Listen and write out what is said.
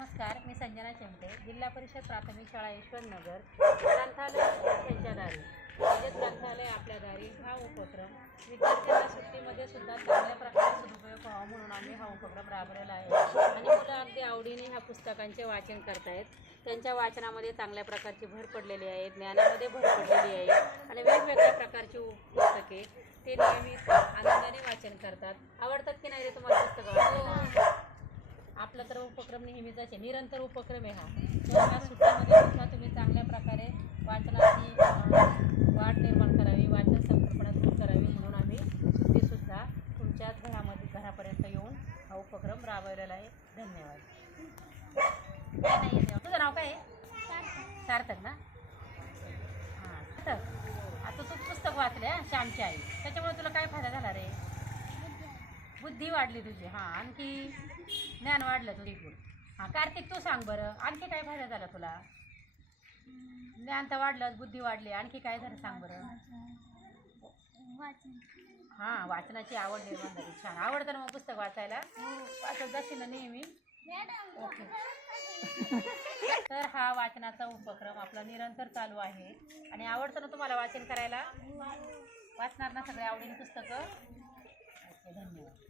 नमस्कार, मी संजना चेमटे, जिल्हा परिषद प्राथमिक शाळा यशवंतनगर, ग्रंथालय यांच्या दारी म्हणजे ग्रंथालय आपल्या दारी हा उपक्रम विद्यार्थ्यांना सुट्टीमध्ये सुद्धा चांगल्या प्रकारे सदुपयोग व्हावा म्हणून आम्ही हा उपक्रम राबवलेला आहे. आणि मुलं अगदी आवडीने ह्या पुस्तकांचे वाचन करतायत. त्यांच्या वाचनामध्ये चांगल्या प्रकारची भर पडलेली आहे, ज्ञानामध्ये भर पडलेली आहे आणि वेगवेगळ्या प्रकारची पुस्तके ते नियमित आनंदाने वाचन करतात. आवडतात की नाही रे तुम्हाला पुस्तकं वाचायला? आपला तर उपक्रम नेहमीचाच आहे, निरंतर उपक्रम आहे हा. तर ह्या सुट्टीमध्ये सुद्धा तुम्ही चांगल्या प्रकारे वाचनाची वाढ निर्माण करावी, वाचन संकल्पना दूर करावी म्हणून आम्ही सुट्टीसुद्धा तुमच्याच घरापर्यंत येऊन हा उपक्रम राबवलेला आहे. धन्यवाद. काय नाही येते तुझं नाव काय आहे? सार्थक ना? हां सार्थक, आता तू पुस्तक वाचले श्यामची आई, त्याच्यामुळे तुला काय फायदा झाला रे? बुद्धी वाढली तुझी, हां आणखी ज्ञान वाढलं तुझी इकडून. हां कार्तिक तू सांग बरं, आणखी काय फायदा झाला तुला? ज्ञान तर वाढलं, बुद्धी वाढली, आणखी काय झालं सांग बरं? हां वाचनाची आवड निर्माण झाली. छान आवडतं ना मग पुस्तक वाचायला? वाचत जाशील ना नेहमी? ओके. तर हा वाचनाचा उपक्रम आपला निरंतर चालू आहे. आणि आवडतं ना तुम्हाला वाचन करायला? वाचणार ना सगळे आवडीने पुस्तकं? ओके, धन्यवाद.